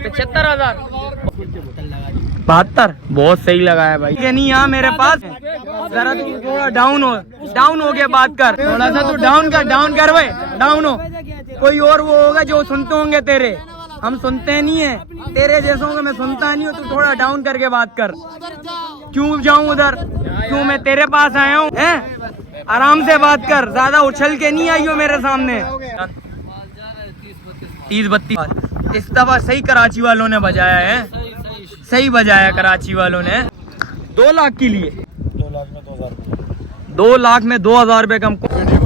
75,000 72 बहुत सही लगाया भाई। ये नहीं यहाँ मेरे पास, जरा तू थोड़ा डाउन हो के बात कर, थोड़ा सा तू डाउन कर भाई, डाउन हो। कोई और वो होगा जो सुनते होंगे तेरे, हम सुनते नहीं है तेरे जैसों को, मैं सुनता नहीं हूँ। तू थोड़ा डाउन करके बात कर। क्यों जाऊँ उधर, क्यों मैं तेरे पास आया हूँ? आराम से बात कर, ज्यादा उछल के नहीं आई हो मेरे सामने। 30-32 इस दफा सही कराची वालों ने बजाया है, सही बजाया कराची वालों ने। 2 लाख के लिए 2 लाख में 2,000 रुपए कम।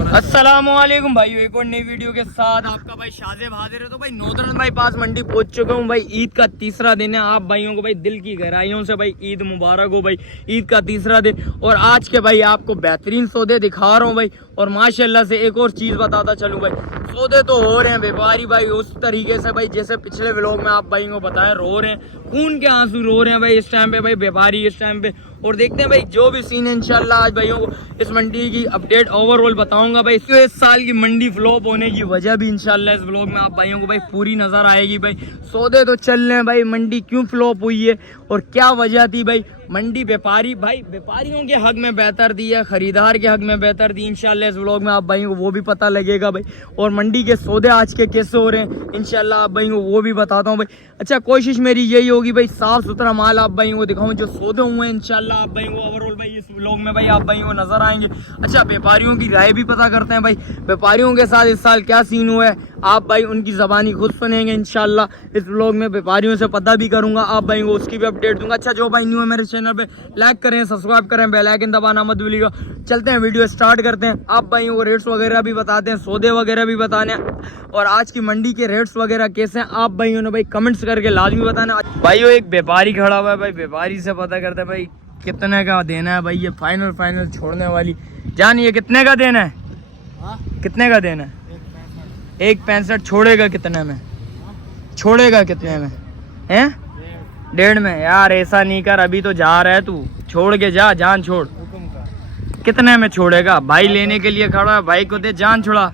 अस्सलामुअलैकुम भाई, एक और नई वीडियो के साथ आपका भाई शाज़ेब हाजिर है। तो भाई नॉर्दर्न बाईपास मंडी पहुंच चुका हूं भाई। ईद का तीसरा दिन है। आप भाइयों को भाई दिल की गहराइयों से भाई ईद मुबारक हो भाई। ईद का तीसरा दिन और आज के भाई आपको बेहतरीन सौदे दिखा रहा हूं भाई। और माशाल्लाह से एक और चीज बताता चलूं भाई, सौदे तो हो रहे हैं व्यापारी भाई उस तरीके से भाई जैसे पिछले व्लॉग में आप भाइयों को बताया, रो रहे हैं, खून के आंसू रो रहे हैं भाई इस टाइम पे भाई व्यापारी इस टाइम पे। और देखते हैं भाई जो भी सीन है इंशाल्लाह आज भाइयों को इस मंडी की अपडेट ओवरऑल बताऊंगा भाई। इस साल की मंडी फ्लॉप होने की वजह भी इंशाल्लाह इस व्लॉग में आप भाइयों को भाई पूरी नजर आएगी भाई। सौदे तो चल रहे हैं भाई, मंडी क्यों फ्लॉप हुई है और क्या वजह थी भाई। मंडी व्यापारी भाई व्यापारियों के हक में बेहतर दी है, खरीदार के हक में बेहतर दी, इंशाल्लाह इस व्लॉग में आप भाइयों को वो भी पता लगेगा भाई। और मंडी के सौदे आज के कैसे हो रहे हैं इंशाल्लाह आप भाइयों को वो भी बताता हूँ भाई। अच्छा कोशिश मेरी यही होगी भाई साफ सुथरा माल आप भाइयों को दिखाऊं, जो सौदे हुए हैं इंशाल्लाह आप भाइयों को ओवरऑल भाई इस व्लॉग में भाई आप भाइयों को नजर आएंगे। अच्छा व्यापारियों की राय भी पता करते हैं भाई, व्यापारियों के साथ इस साल क्या सीन हुआ है आप भाई उनकी जबानी खुद सुनेंगे इंशाल्लाह इस व्लॉग में। व्यापारियों से पता भी करूंगा आप भाई को, उसकी भी अपडेट दूंगा। अच्छा जो भाई न्यू है मेरे चैनल पे लाइक करें, सब्सक्राइब करें, बेल आइकन दबाना मत भूलिएगा। चलते हैं वीडियो स्टार्ट करते हैं। आप भाइयों को रेट्स वगैरह भी बताते हैं, सौदे वगैरह भी बताने और आज की मंडी के रेट्स वगैरह कैसे हैं आप भाइयों ने भाई कमेंट्स करके लाजमी बताना। भाइयों एक व्यापारी खड़ा हुआ है भाई, व्यापारी से पता करते हैं भाई कितने का देना है भाई। ये फाइनल छोड़ने वाली जान, ये कितने का देना है? कितने का देना है? 1.65 छोड़ेगा कितने में? छोड़ेगा कितने में? हैं 1.5 में? यार ऐसा नहीं कर, अभी तो जा रहा है तू, छोड़ के जा, जान छोड़। कितने में छोड़ेगा? भाई लेने के लिए खड़ा है, भाई को दे, जान छोड़ा।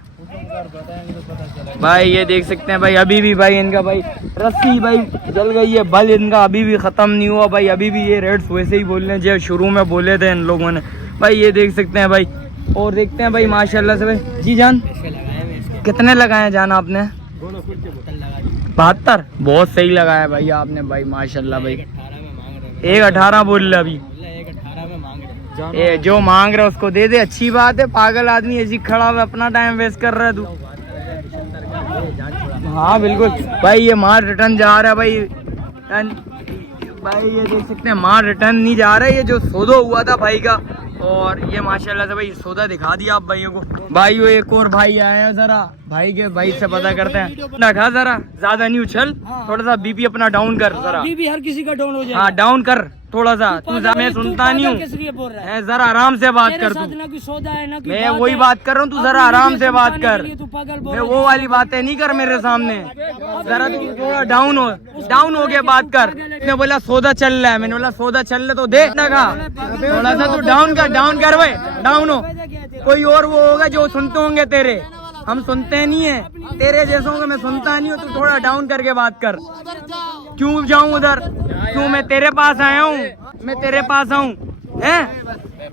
भाई ये देख सकते हैं भाई अभी भी भाई इनका भाई रस्सी भाई जल गई है, बल इनका अभी भी खत्म नहीं हुआ भाई। अभी भी ये रेट्स वैसे ही बोल रहे हैं जो शुरू में बोले थे इन लोगों ने भाई। ये देख सकते हैं भाई और देखते हैं भाई माशाल्लाह से भाई। जी जान कितने लगाए जान आपने? 72 बहुत सही लगाया भाई आपने भाई माशाल्लाह भाई। 1.18 बोल रहे अभी, ये जो मांग रहा है उसको दे दे, अच्छी बात है। पागल आदमी ऐसी खड़ा हुआ अपना टाइम वेस्ट कर रहा है तू। हाँ बिल्कुल भाई, ये माल रिटर्न जा रहा है भाई। भाई ये देख सकते हैं माल रिटर्न नहीं जा रहा है, ये जो सौदा हुआ था भाई का। और ये माशाल्लाह से भाई सौदा दिखा दिया आप भाइयों को। भाई वो एक और भाई आया है, जरा भाई के भाई से पता करते हैं। देखा जरा ज्यादा नहीं उछल, थोड़ा सा बीपी अपना डाउन कर जरा। बीपी हर किसी का डाउन हो जाए। हाँ डाउन कर थोड़ा सा, तू मैं सुनता नहीं हूँ, जरा आराम से बात कर तू। मैं वही बात कर रहा हूँ, तू जरा आराम से बात कर। मैं वो वाली बातें नहीं कर मेरे सामने, जरा तू थोड़ा डाउन हो के बात कर। मैंने बोला सौदा चल रहा है, मैंने बोला सौदा चल रहा है तो देख ना का, थोड़ा सा तू डाउन कर भाई, डाउन हो। कोई और वो होगा जो सुनते होंगे तेरे, हम सुनते नहीं है तेरे जैसों को, मैं सुनता नहीं हूँ। तू थोड़ा डाउन करके बात कर। क्यों जाऊँ उधर, क्यों मैं तेरे पास आया हूँ? मैं तेरे पास आऊँ?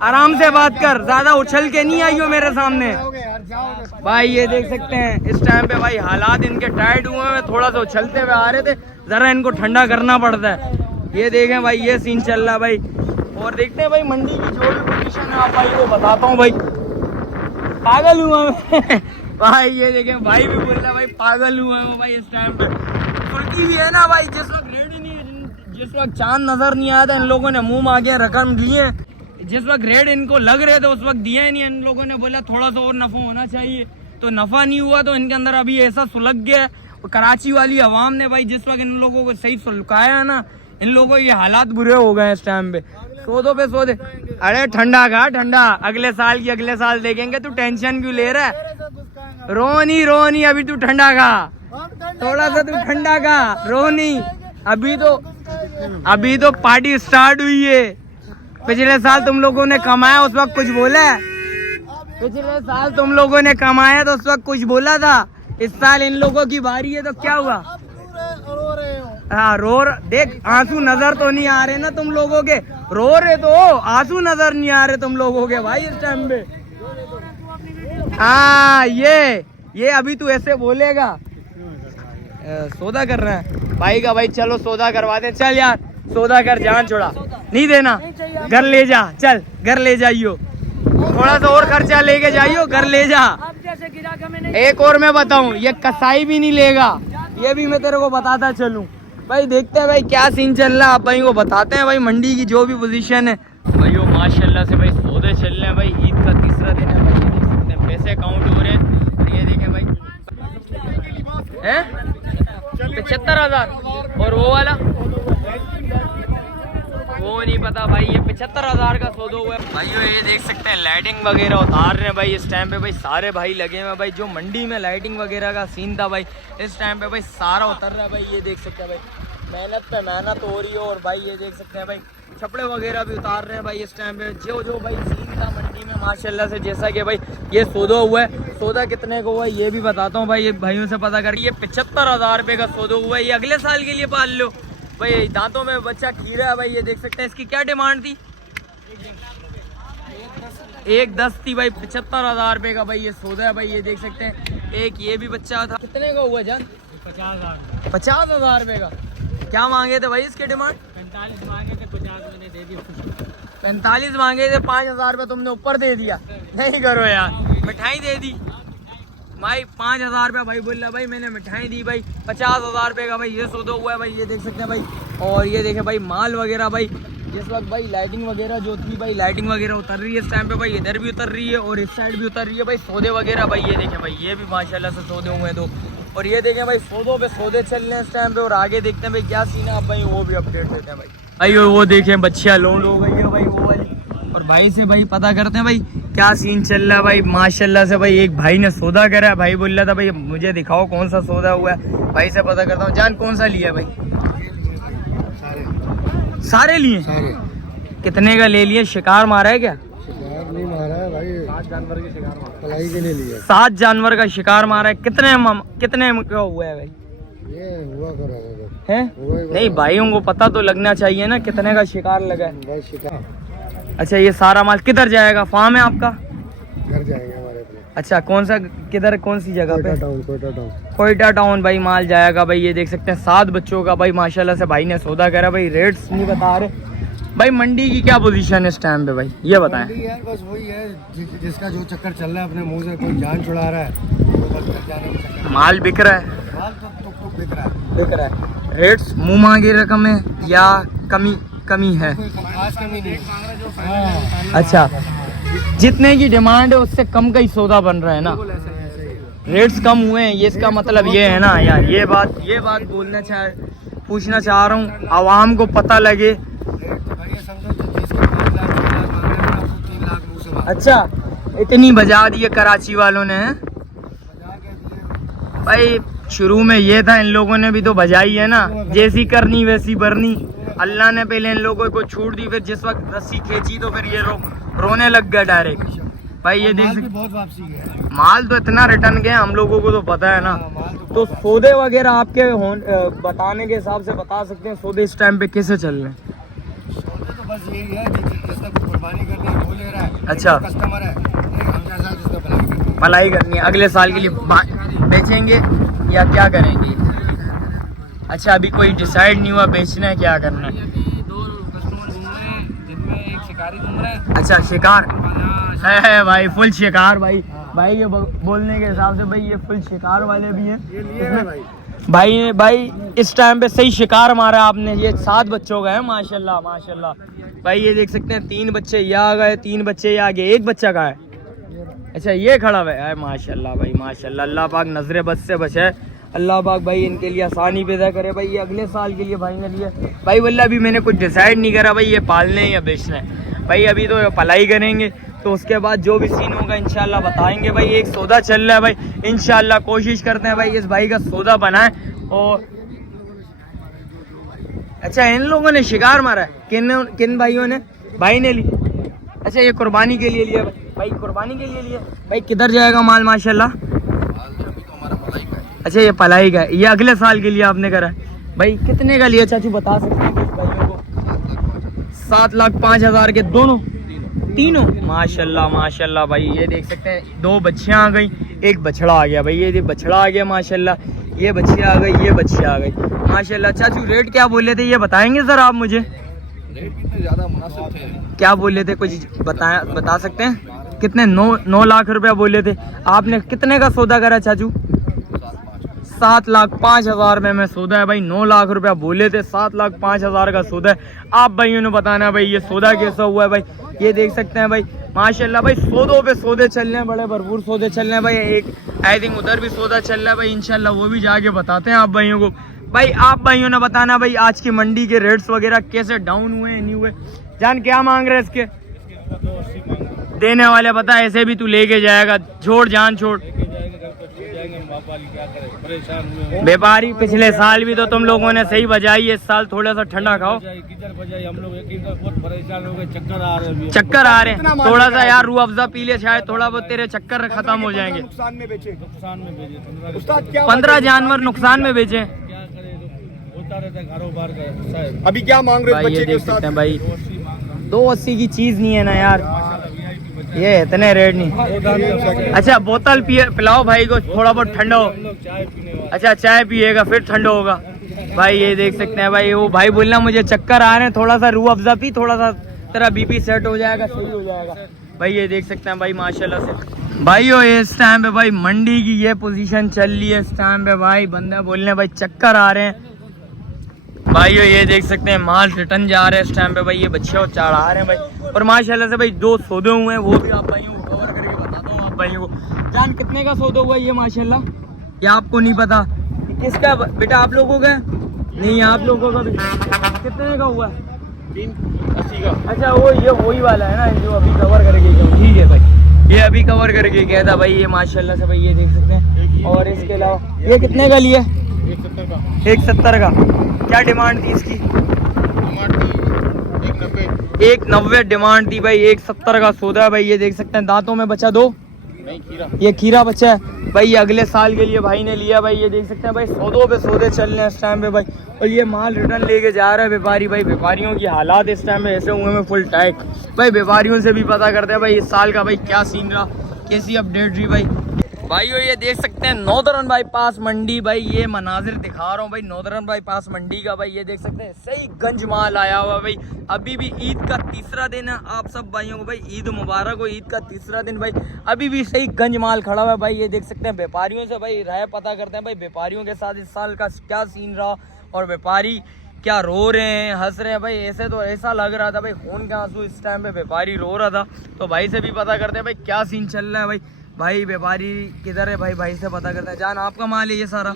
आराम से बात कर, ज्यादा उछल के नहीं आई हो मेरे सामने। भाई ये देख सकते हैं इस टाइम पे भाई हालात इनके टाइट हुए हैं, थोड़ा सा उछलते हुए आ रहे थे, जरा इनको ठंडा करना पड़ता है। ये देखें भाई ये सीन चल रहा है भाई। और देखते हैं भाई मंडी की जो भी पोजीशन है आप भाई को बताता हूँ भाई। पागल हुआ मैं भाई, ये देखें भाई भी बोल रहा है भाई पागल हुआ है भाई। इस टाइम पे सुर्खी भी है ना भाई, जिस वक्त रेट ही नहीं, जिस वक्त चांद नजर नहीं आता इन लोगों ने मुंह मांगे रकम लिए, जिस वक्त रेट इनको लग रहे थे उस वक्त दिया ही नहीं। इन लोगों ने बोला थोड़ा सा और नफा होना चाहिए, तो नफा नहीं हुआ, तो इनके अंदर अभी ऐसा सुलग गया है। और कराची वाली अवाम ने भाई जिस वक्त इन लोगों को सही सुलगाया है ना, इन लोगों के हालात बुरे हो गए इस टाइम पे। सौदों पे सौदे, अरे ठंडा का ठंडा, अगले साल देखेंगे। तू टेंशन क्यों ले रहा है? रोनी अभी तू ठंडा का, थोड़ा सा तू ठंडा का, रोनी अभी तो पार्टी स्टार्ट हुई है। पिछले साल तुम लोगों ने कमाया उस वक्त कुछ बोला है? पिछले साल तुम लोगों ने कमाया तो उस वक्त कुछ बोला था? इस साल इन लोगों की बारी है तो क्या हुआ? हाँ देख आंसू नजर तो नहीं आ रहे ना तुम लोगों के, रो रहे तो आंसू नजर नहीं आ रहे तुम लोगों के भाई इस टाइम पे। हाँ ये अभी तू ऐसे बोलेगा। सौदा कर रहा है भाई का, भाई चलो सौदा करवा दे। चल यार सौदा कर, जान छोड़ा, नहीं देना घर ले जा, चल घर ले जाइयो, थोड़ा सा और खर्चा लेके जाइयो, घर ले जा। एक और मैं बताऊं, ये कसाई भी नहीं लेगा, ये भी मैं तेरे को बताता चलूं। भाई देखते हैं भाई क्या सीन चल रहा है, आप भाई को बताते हैं भाई मंडी की जो भी पोजीशन है। भाई माशाल्लाह से भाई सौदे चल रहे हैं भाई, ईद का तीसरा दिन है भाई, ये देख सकते हैं पैसे काउंट हो रहे हैं। और ये देखें भाई है 75,000 और वो वाला वो नहीं पता भाई, ये 75,000 का सौदा हुआ है भाई। ये देख सकते हैं लाइटिंग वगैरह उतार रहे हैं भाई इस टाइम पे भाई, सारे भाई लगे हुए हैं भाई। जो मंडी में लाइटिंग वगैरह का सीन था भाई, इस टाइम पे भाई सारा उतर रहा है भाई। ये देख सकते हैं भाई मेहनत पे मेहनत हो रही है। और भाई ये देख सकते हैं भाई छपड़े वगैरह भी उतार रहे हैं भाई इस टाइम पे। जो भाई सीन था मंडी में माशाल्लाह से, जैसा कि भाई ये सौदा हुआ है, सौदा कितने का हुआ है ये भी बताता हूँ भाई, ये भाइयों से पता कर। ये 75,000 रुपये का सौदा हुआ है, ये अगले साल के लिए पाल लो भाई। दांतों में बच्चा खीरा है भाई, ये देख सकते हैं। इसकी क्या डिमांड थी? 1,10 थी भाई। 75,000 रुपये का भाई ये सौदा है भाई, ये देख सकते हैं। एक ये भी बच्चा था, कितने का हुआ जान? 50,000 रुपये का। क्या मांगे थे भाई इसके डिमांड? 45 मांगे थे, 50 मैंने दे दिया। 45 मांगे थे, 5,000 रुपये तुमने ऊपर दे दिया। नहीं करो यार, मिठाई दे दी भाई। 5,000 रुपये भाई बोल रहा भाई, मैंने मिठाई दी भाई। 50,000 रुपये का भाई ये सौदा हुआ है भाई, ये देख सकते हैं भाई। और ये देखें भाई माल वगैरह भाई, जिस वक्त भाई लाइटिंग वगैरह जो थी भाई, लाइटिंग वगैरह उतर रही है इस टाइम पे भाई, इधर भी उतर रही है और इस साइड भी उतर रही है भाई। सौदे वगैरह भाई ये देखें भाई, ये भी माशाल्लाह से सौदे हुए हैं दो। और ये देखें भाई सौदों पे सौदे चल रहे हैं इस टाइम पे। और आगे देखते हैं भाई क्या सीन है, आप भाई वो भी अपडेट देते हैं भाई। वो देखें बच्चियाँ लोड हो गई है भाई वो वाली। और भाई से भाई पता करते हैं भाई क्या सीन चल रहा है भाई। माशाल्लाह से भाई एक भाई ने सौदा करा है भाई, बोल रहा था भाई मुझे दिखाओ कौन सा सौदा हुआ है। भाई से पता करता हूँ। जान कौन सा लिया भाई? सारे लिए। कितने का ले लिए? शिकार मारा है क्या? शिकार नहीं मारा है भाई, 7 जानवर के शिकार पलाई के लिए लिया। 7 जानवर का शिकार मारा है। कितने का हुआ है भाई? ये हुआ है नहीं भाइयों को पता तो लगना चाहिए ना कितने का शिकार लगा है भाई। शिकार अच्छा, ये सारा माल किधर जाएगा? फार्म है आपका? घर जाएंगे हमारे अपने। अच्छा कौन सा, किधर, कौन सी जगह पे? कोयटा टाउन भाई माल जाएगा भाई। ये देख सकते हैं 7 बच्चों का भाई माशाल्लाह से भाई ने सौदा करा भाई। रेट्स नहीं बता रहे भाई। मंडी की क्या पोजीशन है इस टाइम पे भाई, ये बताएं यार। बस वही है जिसका जो चक्कर चल रहा है, अपने मुंह से कोई जान छुड़ा रहा है तो बस घर जाने का चक्कर। माल बिक रहा है, माल तो बिक रहा है। रेट्स मुंह मांगी रकम है या कमी है? कोई खास कमी नहीं है। अच्छा, जितने की डिमांड है उससे कम का ही सौदा बन रहा है ना, रेट्स कम हुए हैं, ये इसका मतलब ये है ना यार। ये बात पूछना चाह रहा हूँ, आवाम को पता लगे। अच्छा, इतनी बजा दी है कराची वालों ने भाई। शुरू में ये था, इन लोगों ने भी तो बजाई है ना, जैसी करनी वैसी भरनी। अल्लाह ने पहले इन लोगों को छूट दी, फिर जिस वक्त रस्सी खींची तो फिर ये रोने लग गए डायरेक्ट भाई। ये देख बहुत वापसी गया, माल तो इतना रिटर्न गया, हम लोगों को तो पता है ना। तो सौदे वगैरह आपके बताने के हिसाब से बता सकते हैं सौदे इस टाइम पे कैसे चल रहे हैं? सौदे तो बस यही है, जिसका कुर्बानी करनी है वो ले रहा है। अच्छा, कस्टमर है, भलाई करनी है, अगले साल के लिए बेचेंगे या क्या करेंगे? अच्छा, अभी कोई डिसाइड नहीं हुआ बेचना है क्या करना है? अच्छा, शिकार है भाई, फुल शिकार भाई। भाई ये बोलने के हिसाब से भाई ये फुल शिकार वाले भी हैं भाई। इस टाइम पे सही शिकार मारा आपने। ये 7 बच्चों का है माशाल्लाह भाई। ये देख सकते हैं 3 बच्चे यहाँ गए, 3 बच्चे यहाँ गए, 1 बच्चा का है। अच्छा, ये खड़ा हुआ है माशाल्लाह भाई माशाल्लाह। अल्लाह पाक नजरे बद से बचाए, अल्लाह पाक भाई इनके लिए आसानी पैदा करे भाई। ये अगले साल के लिए भाई ने लिए भाई। वल्ला अभी मैंने कुछ डिसाइड नहीं करा भाई ये पालने या बेचना है भाई। अभी तो पलाई करेंगे, तो उसके बाद जो भी सीन होगा इंशाल्लाह बताएंगे भाई। एक सौदा चल रहा है भाई, इंशाल्लाह कोशिश करते हैं भाई इस भाई का सौदा बनाए। और अच्छा, इन लोगों ने शिकार मारा है, किन भाइयों ने? भाई ने ली। अच्छा, ये कुर्बानी के लिए लिया भाई, कुर्बानी के लिए लिया भाई। किधर जाएगा माल माशाल्लाह? अच्छा, ये पलाई का है, ये अगले साल के लिए आपने करा। भाई कितने का लिया चाचू बता सकते हैं कुछ भाइयों को? 7,05,000 के दोनों तीनों। माशाल्लाह माशाल्लाह भाई ये देख सकते हैं, 2 बच्चियां आ गई, एक बछड़ा आ गया भाई। ये बछड़ा आ गया माशाल्लाह, ये बच्ची आ गई, ये बच्ची आ गई माशाल्लाह। चाचू रेट क्या बोले थे ये बताएंगे सर आप मुझे? रेट कितने ज़्यादा मुनासिब थे। क्या बोले थे कुछ बता सकते हैं? कितने? 9 लाख रुपया बोले थे आपने। कितने का सौदा करा चाचू? 7,05,000 में सौदा है भाई। 9 लाख रुपया बोले थे, 7,05,000 का सौदा है। आप भाइयों ने बताना भाई ये सौदा कैसा हुआ है भाई। ये देख सकते हैं भाई माशाल्लाह भाई, सौदों पे सौदे चल रहे हैं, बड़े भरपूर सौदे चल रहे हैं भाई। एक आई थिंक उधर भी सौदा चल रहा है भाई, इंशाल्लाह वो भी जाके बताते हैं आप भाइयों को। भाई आप भाइयों ने बताना भाई आज की मंडी के रेट्स वगैरह कैसे डाउन हुए नहीं हुए। जान क्या मांग रहे हैं इसके? देने वाले पता है ऐसे भी तू लेके जाएगा, छोड़ जान छोड़। व्यापारी पिछले साल भी तो तुम लोगों ने सही बजाई, इस साल थोड़ा सा ठंडा खाओ। चक्कर आ रहे हैं, थोड़ा सा यार रूह अफ़ज़ा पी ले, शायद थोड़ा बहुत तेरे चक्कर खत्म हो जाएंगे। 15 जानवर नुकसान में बेचे। अभी क्या मांग रहे भाई ये देख सकते हैं भाई, 280 की चीज नहीं है ना यार, ये इतने रेट नहीं। अच्छा बोतल पिलाओ भाई को, थोड़ा बहुत ठंडा हो। अच्छा चाय पिएगा फिर ठंडा होगा भाई। ये देख सकते हैं भाई, वो भाई बोलना मुझे चक्कर आ रहे हैं, थोड़ा सा रूह अफ़ज़ा पी, थोड़ा सा तेरा बीपी सेट हो जाएगा, सही हो जाएगा भाई। ये देख सकते हैं भाई माशाल्लाह से भाइयों, इस टाइम पे भाई मंडी की ये पोजीशन चल रही है। इस टाइम पे भाई बंदे बोलने भाई चक्कर आ रहे हैं भाइयों। ये देख सकते हैं माल रिटर्न जा रहे हैं इस टाइम पे भाई। ये बच्चे चढ़ा रहे हैं भाई, और माशाल्लाह से भाई 2 सौदे हुए हैं, वो भी आप भाइयों को कवर करके बताता हूँ आप भाइयों को। जान कितने का सौदा हुआ ये माशाल्लाह? ये आपको नहीं पता? किसका बेटा? आप लोगों का नहीं, आप लोगों का भी। कितने का हुआ? 380 का। अच्छा वो ये वही वाला है ना जो अभी कवर करके गया? ठीक है भाई, ये अभी कवर करके गया था भाई। ये माशाल्लाह से भाई ये देख सकते हैं। और इसके अलावा ये कितने का लिया? 170 का। 170 का। क्या डिमांड थी इसकी? 190 डिमांड थी भाई। 170 का सौदा है भाई। ये देख सकते हैं दांतों में बचा 2 नहीं, खीरा। ये खीरा बच्चा है भाई। ये अगले साल के लिए भाई ने लिया भाई। ये देख सकते हैं भाई सौदों पे सौदे चल रहे हैं इस टाइम पे भाई। और ये माल रिटर्न लेके जा रहा है व्यापारी भाई। व्यापारियों की हालात इस टाइम में ऐसे हुए हैं फुल टाइट भाई। व्यापारियों से भी पता करते हैं भाई इस साल का भाई क्या सीन रहा, कैसी अपडेट रही भाई। भाइयों ये देख सकते हैं नॉर्दर्न बाईपास मंडी भाई। ये मनाजिर दिखा रहा हूँ भाई नॉर्दर्न बाईपास मंडी का भाई। ये देख सकते हैं सही गंज माल आया हुआ भाई। अभी भी ईद का तीसरा दिन है आप सब भाइयों को भाई, ईद मुबारक हो। ईद का तीसरा दिन भाई, अभी भी सही गंज माल खड़ा हुआ है भाई। ये देख सकते हैं व्यापारियों से भाई राय पता करते हैं भाई व्यापारियों के साथ इस साल का क्या सीन रहा, और व्यापारी क्या रो रहे हैं, हंस रहे हैं भाई। ऐसे तो ऐसा लग रहा था भाई खून के आंसू इस टाइम पे व्यापारी रो रहा था। तो भाई से भी पता करते हैं भाई क्या सीन चल रहा है भाई। भाई व्यापारी किधर है भाई? भाई से पता करते हैं। जान आपका माल है ये सारा?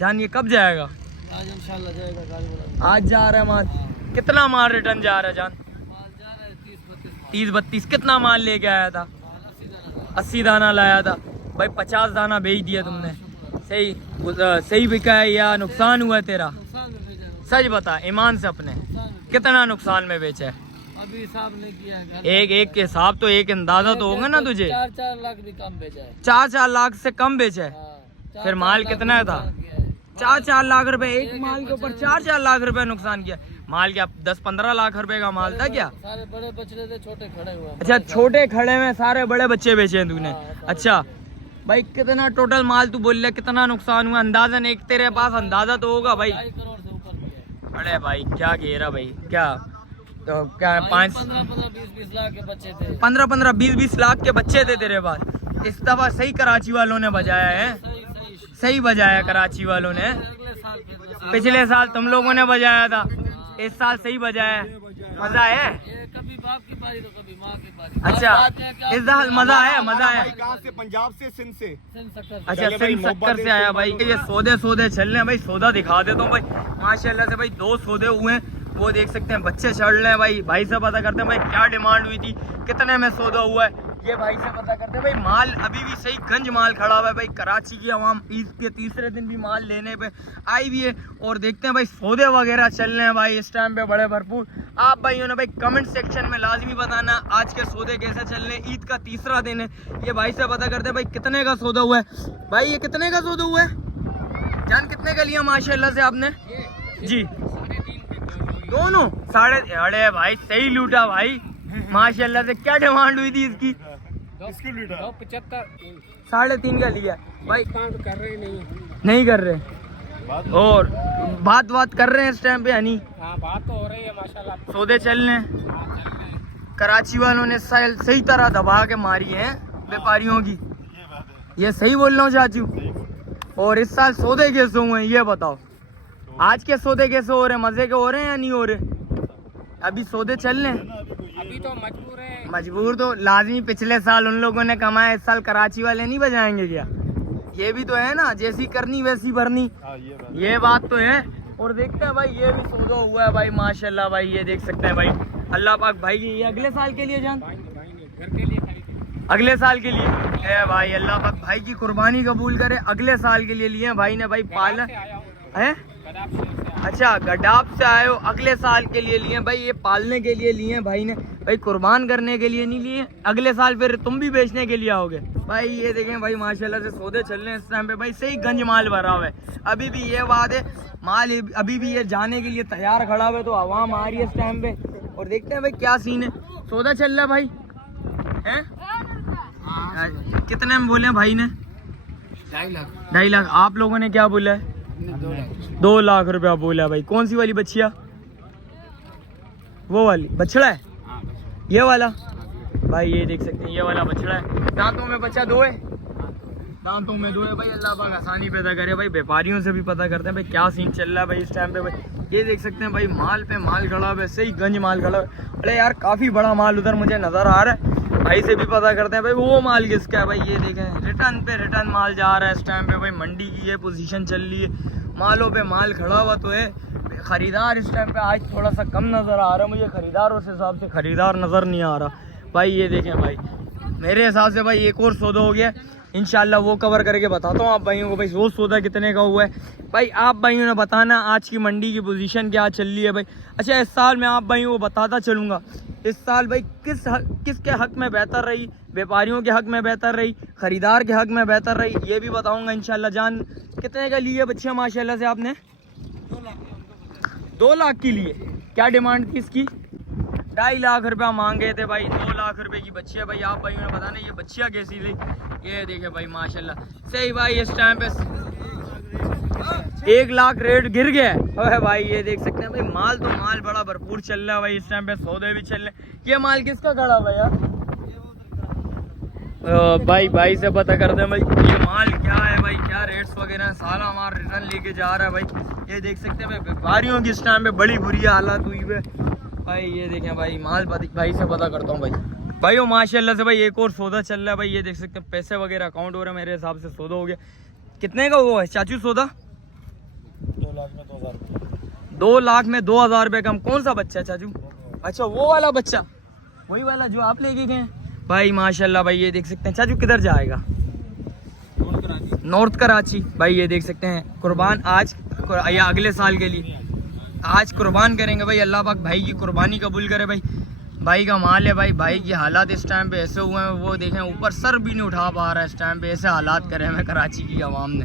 जान ये कब जाएगा? आज इंशाल्लाह जाएगा। आज जा रहा है माल? कितना माल रिटर्न जा रहा है जान? 30-32। कितना माल लेके आया था? 80 दाना लाया था भाई। 50 दाना बेच दिया तुमने। सही बिका है या नुकसान हुआ है तेरा? सच बता ईमान से अपने, कितना नुकसान में बेचा है? अभी हिसाब नहीं किया है। एक के हिसाब तो एक अंदाजा तो होगा ना तुझे। 4-4 लाख भी कम बेचा है। 4-4 लाख से कम बेचा है? फिर माल कितना था? 4-4 लाख रुपए एक माल के ऊपर 4-4 लाख रुपए नुकसान किया। माल क्या 10-15 लाख रुपए का माल था क्या? सारे बड़े बच्चे थे, छोटे खड़े हुए। अच्छा छोटे खड़े में सारे बड़े बच्चे बेचे हैं तूने? अच्छा भाई कितना टोटल माल तू बोल रहा है, कितना नुकसान हुआ अंदाजन? एक तेरे पास अंदाजा तो होगा भाई। 2.5 करोड़ से ऊपर भी है। अरे भाई क्या कह रहा भाई, क्या तो क्या 15-20 लाख के बच्चे थे। 15-20 लाख के बच्चे थे तेरे पास। इस दफा सही कराची वालों ने बजाया है, सही बजाया कराची वालों ने। पिछले साल तुम लोगों ने बजाया था, इस साल सही बजाया है। मजा है? कभी बाप की बारी तो कभी माँ की बारी। अच्छा इस साल मजा आया? मजा आया? कहाँ से? पंजाब से, सिंध से। अच्छा सिंध सक्कर से आया भाई। ये सौदे चल रहे हैं भाई। सौदा दिखा देता हूँ भाई माशाल्लाह से भाई। 2 सौदे हुए हैं, वो देख सकते हैं बच्चे चढ़ रहे हैं भाई। भाई से पता करते हैं भाई क्या डिमांड हुई थी, कितने में सौदा हुआ है, ये भाई से पता करते हैं भाई। माल अभी भी सही गंज माल खड़ा हुआ है भाई। कराची की आवाम ईद के तीसरे दिन भी माल लेने पे आई भी है। और देखते हैं भाई सौदे वगैरह चल रहे हैं भाई इस टाइम पे बड़े भरपूर। आप भाइयों ने भाई कमेंट सेक्शन में लाजमी बताना आज के सौदे कैसे चल रहे हैं। ईद का तीसरा दिन है। ये भाई से पता करते हैं भाई कितने का सौदा हुआ है। भाई ये कितने का सौदा हुआ है? जान कितने का लिया माशाल्लाह से आपने? जी दोनों 3.5। अरे भाई सही लूटा भाई माशाल्लाह से। क्या डिमांड हुई थी इसकी? 3.5 का लिया भाई। कर रहे नहीं कर रहे और बात कर रहे हैं इस टाइम पे हनी? हाँ बात तो हो रही है माशाल्लाह। सौदे चल रहे हैं। कराची वालों ने सही तरह दबा के मारी है व्यापारियों की। ये सही बोल रहा हूँ चाचू? और इस साल सौदे कैसे हुए हैं ये बताओ? आज के सौदे कैसे हो रहे हैं? मजे के हो रहे हैं या नहीं हो रहे? अभी सौदे चल रहे हैं। अभी तो मजबूर है। मजबूर तो लाजमी, पिछले साल उन लोगों ने कमाया, इस साल कराची वाले नहीं बजाएंगे क्या? ये भी तो है ना, जैसी करनी वैसी भरनी। ये बात तो है। और देखते हैं भाई ये भी सौदा हुआ है भाई माशाल्लाह भाई। ये देख सकते हैं भाई अल्लाह पाक भाई की। ये अगले साल के लिए जान, घर के लिए खरीदे। अगले साल के लिए है भाई। अल्लाह पाक भाई की कुर्बानी कबूल करे। अगले साल के लिए लिए हैं भाई ने भाई। पाला है अच्छा, गडाप से आए हो, अगले साल के लिए लिए भाई। ये पालने के लिए लिए भाई ने भाई, कुर्बान करने के लिए नहीं लिए। अगले साल फिर तुम भी बेचने के लिए आओगे भाई। ये देखें भाई माशाल्लाह से सौदे चल रहे हैं इस टाइम पे भाई। सही गंज माल भरा हुआ है। अभी भी ये बात है, माल अभी भी ये जाने के लिए तैयार खड़ा हुआ है। तो आवाम आ रही है इस टाइम पे। और देखते हैं भाई क्या सीन है। सौदा चल रहा है भाई है? कितने में बोले भाई ने? 2.5 लाख। आप लोगों ने क्या बोला है? 2 लाख रुपया बोला भाई। कौन सी वाली बच्चिया? वो वाली बछड़ा है? ये वाला भाई ये देख सकते हैं, ये वाला बछड़ा है। दांतों में बच्चा 2 है, दांतों में 2 है भाई। अल्लाह पाक आसानी पैदा करे भाई। व्यापारियों से भी पता करते हैं भाई क्या सीन चल रहा है भाई इस टाइम पे भाई। ये देख सकते हैं भाई माल पे माल खड़ा है, सही गंज माल खड़ा है। अरे यार काफ़ी बड़ा माल उधर मुझे नज़र आ रहा है। भाई से भी पता करते हैं भाई वो माल किसका है भाई। ये देखें रिटर्न पे रिटर्न माल जा रहा है इस टाइम पे भाई। मंडी की ये पोजीशन चल रही है, मालों पे माल खड़ा हुआ तो है। खरीदार इस टाइम पे आज थोड़ा सा कम नज़र आ रहा है मुझे। खरीदार उस हिसाब से खरीदार नज़र नहीं आ रहा भाई। ये देखें भाई मेरे हिसाब से भाई एक और सौदा हो गया। इंशाल्लाह वो कवर करके बताता हूँ आप भाइयों को भाई वो सौदा कितने का हुआ है भाई। आप भाइयों ने बताना आज की मंडी की पोजीशन क्या चल रही है भाई। अच्छा इस साल मैं आप भाइयों को बताता चलूँगा इस साल भाई किसके हक में बेहतर रही। व्यापारियों के हक में बेहतर रही, खरीदार के हक में बेहतर रही, ये भी बताऊँगा इंशाल्लाह। जान कितने का लिए बच्चियाँ माशाल्लाह से आपने? 2 लाख की लिए। क्या डिमांड थी इसकी? 2.5 लाख रुपया मांगे थे भाई। 2 लाख रुपए की बच्ची है भाई। आप भाइयों ने बताना ये बच्चियाँ कैसी थी। ये देखे भाई माशाल्लाह सही भाई। इस टाइम पे 1 लाख रेट गिर गया है भाई। ये देख सकते हैं भाई माल तो माल बड़ा भरपूर चल रहा है भाई इस टाइम पे। सौदे भी चल रहे हैं। ये माल किसका खड़ा भाई यार? भाई से पता करते हैं भाई ये माल क्या है भाई, क्या रेट्स वगैरह। साला हमारा रिटर्न लेके जा रहा है भाई। ये देख सकते हैं भाई व्यापारियों की इस टाइम पे बड़ी बुरी हालत हुई है भाई। ये देखें भाई माल भाई से पता करता हूँ भाई वो माशाल्लाह से भाई एक और सौदा चल रहा है भाई। ये देख सकते हैं पैसे वगैरह अकाउंट हो रहा है। मेरे हिसाब से सौदा हो गया। कितने का हुआ है चाचू सौदा? 2 लाख में 2,000। 2 लाख में 2,000 रुपये कम। कौन सा बच्चा है चाचू? अच्छा वो वाला बच्चा, वही वाला जो आप लेके गए भाई माशाल्लाह भाई। ये देख सकते हैं चाचू किधर जाएगा? नॉर्थ कराची भाई। ये देख सकते हैं कुर्बान आज या अगले साल के लिए आज कुर्बान करेंगे भाई। अल्लाह पाक भाई की कुर्बानी कबूल करे भाई। भाई का माल है भाई। भाई की हालात इस टाइम पे ऐसे हुए हैं वो देखें ऊपर सर भी नहीं उठा पा रहा है इस टाइम पे। ऐसे हालात करे हैं कराची की आवाम ने।